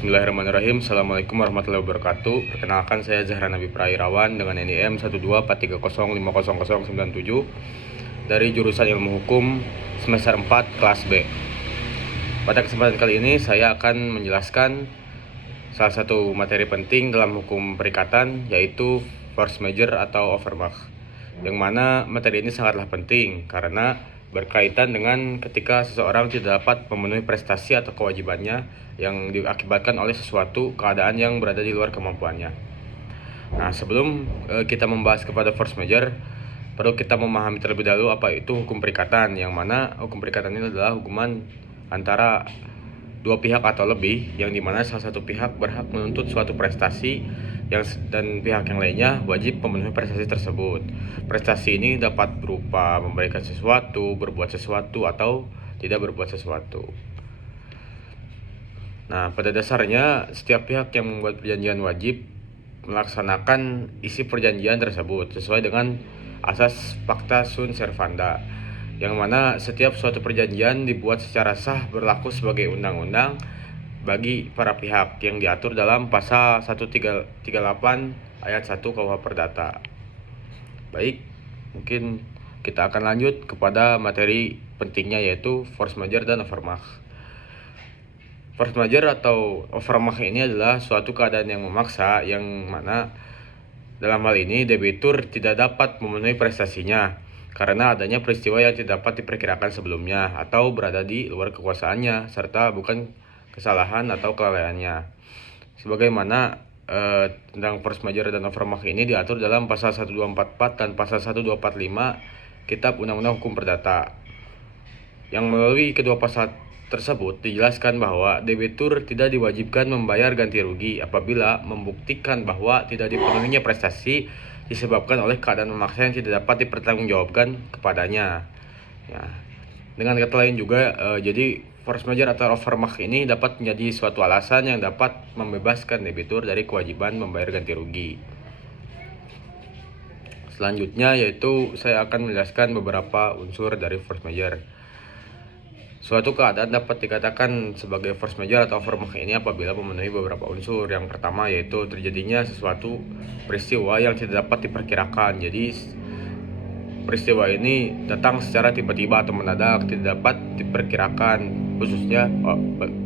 Bismillahirrahmanirrahim. Assalamualaikum warahmatullahi wabarakatuh. Perkenalkan, saya Zahra Nabi Prairawan dengan NIM 124305097 dari jurusan Ilmu Hukum semester 4 kelas B. Pada kesempatan kali ini saya akan menjelaskan salah satu materi penting dalam hukum perikatan, yaitu force majeure atau overmach. Yang mana materi ini sangatlah penting karena berkaitan dengan ketika seseorang tidak dapat memenuhi prestasi atau kewajibannya yang diakibatkan oleh sesuatu keadaan yang berada di luar kemampuannya. Nah, sebelum kita membahas kepada force majeure, perlu kita memahami terlebih dahulu apa itu hukum perikatan, yang mana hukum perikatan ini adalah hukuman antara dua pihak atau lebih, yang dimana salah satu pihak berhak menuntut suatu prestasi dan pihak yang lainnya wajib memenuhi prestasi tersebut. Prestasi ini dapat berupa memberikan sesuatu, berbuat sesuatu, atau tidak berbuat sesuatu. Nah, pada dasarnya setiap pihak yang membuat perjanjian wajib melaksanakan isi perjanjian tersebut sesuai dengan asas pacta sunt servanda, yang mana setiap suatu perjanjian dibuat secara sah berlaku sebagai undang-undang bagi para pihak yang diatur dalam pasal 138 ayat 1 KUH Perdata. Baik, mungkin kita akan lanjut kepada materi pentingnya, yaitu force majeure dan overmach. Force majeure atau overmach ini adalah suatu keadaan yang memaksa, yang mana dalam hal ini debitur tidak dapat memenuhi prestasinya karena adanya peristiwa yang tidak dapat diperkirakan sebelumnya atau berada di luar kekuasaannya, serta bukan kesalahan atau kelalaiannya. Sebagaimana tentang force majeure dan overmach ini diatur dalam pasal 1244 dan pasal 1245 Kitab Undang-Undang Hukum Perdata. Yang melalui kedua pasal tersebut dijelaskan bahwa debitur tidak diwajibkan membayar ganti rugi apabila membuktikan bahwa tidak dipenuhinya prestasi disebabkan oleh keadaan memaksa yang tidak dapat dipertanggungjawabkan kepadanya. Ya. Dengan kata lain juga, jadi force majeure atau overmach ini dapat menjadi suatu alasan yang dapat membebaskan debitur dari kewajiban membayar ganti rugi. Selanjutnya yaitu saya akan menjelaskan beberapa unsur dari force majeure. Suatu keadaan dapat dikatakan sebagai force majeure atau overmach ini apabila memenuhi beberapa unsur. Yang pertama yaitu terjadinya sesuatu peristiwa yang tidak dapat diperkirakan. Jadi peristiwa ini datang secara tiba-tiba atau mendadak, tidak dapat diperkirakan khususnya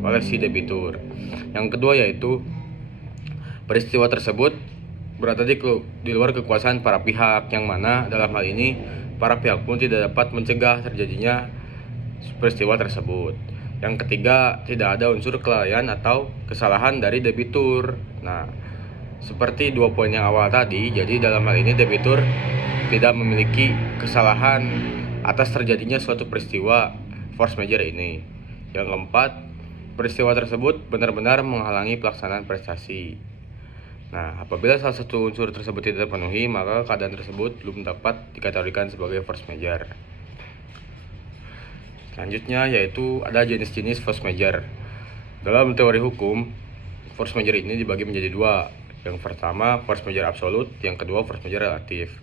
oleh si debitur. Yang kedua yaitu peristiwa tersebut berada di luar kekuasaan para pihak, yang mana dalam hal ini para pihak pun tidak dapat mencegah terjadinya peristiwa tersebut. Yang ketiga, tidak ada unsur kelalaian atau kesalahan dari debitur. Nah, seperti dua poin yang awal tadi, jadi dalam hal ini debitur tidak memiliki kesalahan atas terjadinya suatu peristiwa force majeure ini. Yang keempat, peristiwa tersebut benar-benar menghalangi pelaksanaan prestasi. Nah, apabila salah satu unsur tersebut tidak terpenuhi, maka keadaan tersebut belum dapat dikategorikan sebagai force majeure. Selanjutnya yaitu ada jenis-jenis force majeure. Dalam teori hukum, force majeure ini dibagi menjadi dua. Yang pertama force majeure absolut, yang kedua force majeure relatif.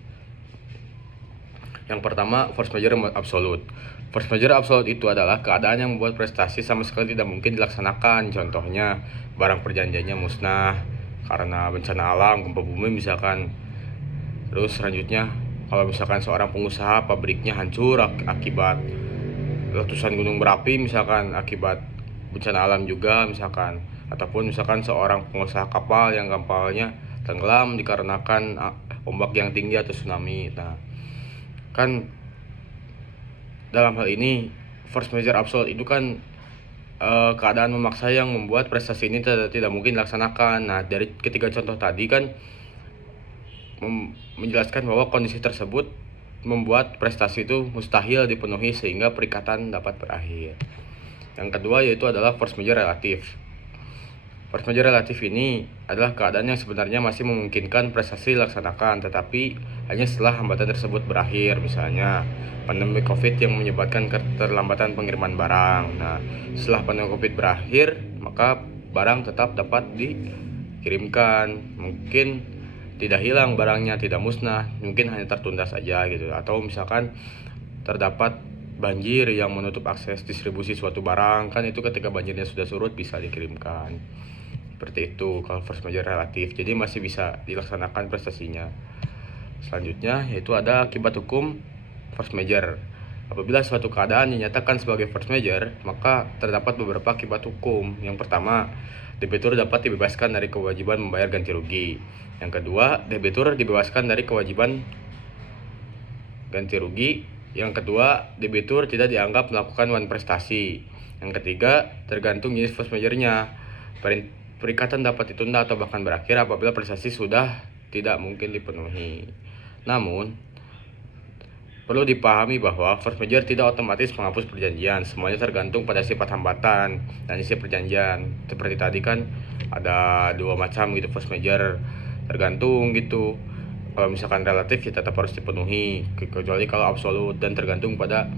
Yang pertama force majeure absolut. Force majeure absolut itu adalah keadaan yang membuat prestasi sama sekali tidak mungkin dilaksanakan. Contohnya barang perjanjiannya musnah karena bencana alam, gempa bumi misalkan. Terus selanjutnya kalau misalkan seorang pengusaha pabriknya hancur akibat letusan gunung berapi misalkan, akibat bencana alam juga misalkan, ataupun misalkan seorang pengusaha kapal yang kapalnya tenggelam dikarenakan ombak yang tinggi atau tsunami. Nah, kan dalam hal ini force majeure absolut itu kan keadaan memaksa yang membuat prestasi ini tidak mungkin dilaksanakan. Nah, dari ketiga contoh tadi kan menjelaskan bahwa kondisi tersebut membuat prestasi itu mustahil dipenuhi sehingga perikatan dapat berakhir. Yang kedua yaitu adalah force majeure relatif. Force majeure relatif ini adalah keadaan yang sebenarnya masih memungkinkan prestasi dilaksanakan, tetapi hanya setelah hambatan tersebut berakhir. Misalnya pandemi COVID yang menyebabkan keterlambatan pengiriman barang. Nah, setelah pandemi COVID berakhir, maka barang tetap dapat dikirimkan. Mungkin tidak hilang barangnya, tidak musnah, mungkin hanya tertunda saja gitu. Atau misalkan terdapat banjir yang menutup akses distribusi suatu barang, kan itu ketika banjirnya sudah surut bisa dikirimkan. Seperti itu kalau force major relatif. Jadi masih bisa dilaksanakan prestasinya. Selanjutnya yaitu ada akibat hukum force major. Apabila suatu keadaan dinyatakan sebagai force major, maka terdapat beberapa akibat hukum. Yang pertama, debitur dapat dibebaskan dari kewajiban membayar ganti rugi. Yang kedua, debitur dibebaskan dari kewajiban ganti rugi. Yang kedua, debitur tidak dianggap melakukan wan prestasi. Yang ketiga, tergantung jenis force majornya. Perikatan dapat ditunda atau bahkan berakhir apabila prestasi sudah tidak mungkin dipenuhi. Namun, perlu dipahami bahwa force major tidak otomatis menghapus perjanjian. Semuanya tergantung pada sifat hambatan dan isi perjanjian. Seperti tadi kan ada dua macam gitu force major, tergantung gitu. Kalau misalkan relatif ya tetap harus dipenuhi, kecuali kalau absolut dan tergantung pada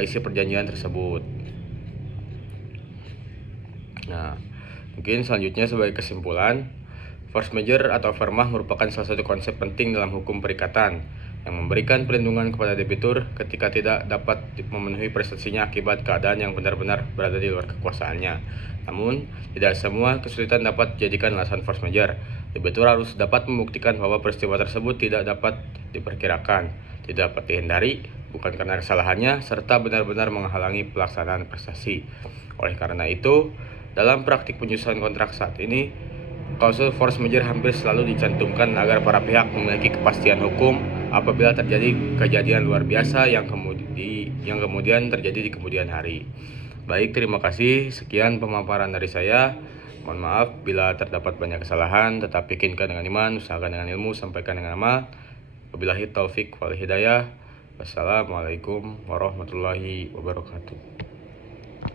isi perjanjian tersebut. Nah, mungkin selanjutnya sebagai kesimpulan, force major atau vermah merupakan salah satu konsep penting dalam hukum perikatan yang memberikan perlindungan kepada debitur ketika tidak dapat memenuhi prestasinya akibat keadaan yang benar-benar berada di luar kekuasaannya. Namun, tidak semua kesulitan dapat dijadikan alasan force major. Debitur harus dapat membuktikan bahwa peristiwa tersebut tidak dapat diperkirakan, tidak dapat dihindari, bukan karena kesalahannya, serta benar-benar menghalangi pelaksanaan prestasi. Oleh karena itu, dalam praktik penyusunan kontrak saat ini, klausul force major hampir selalu dicantumkan agar para pihak memiliki kepastian hukum apabila terjadi kejadian luar biasa yang kemudian terjadi di kemudian hari. Baik, terima kasih. Sekian pemaparan dari saya. Mohon maaf bila terdapat banyak kesalahan. Tetap yakinkan dengan iman, usahakan dengan ilmu, sampaikan dengan amal. Wabillahi taufik wal hidayah. Wassalamualaikum warahmatullahi wabarakatuh.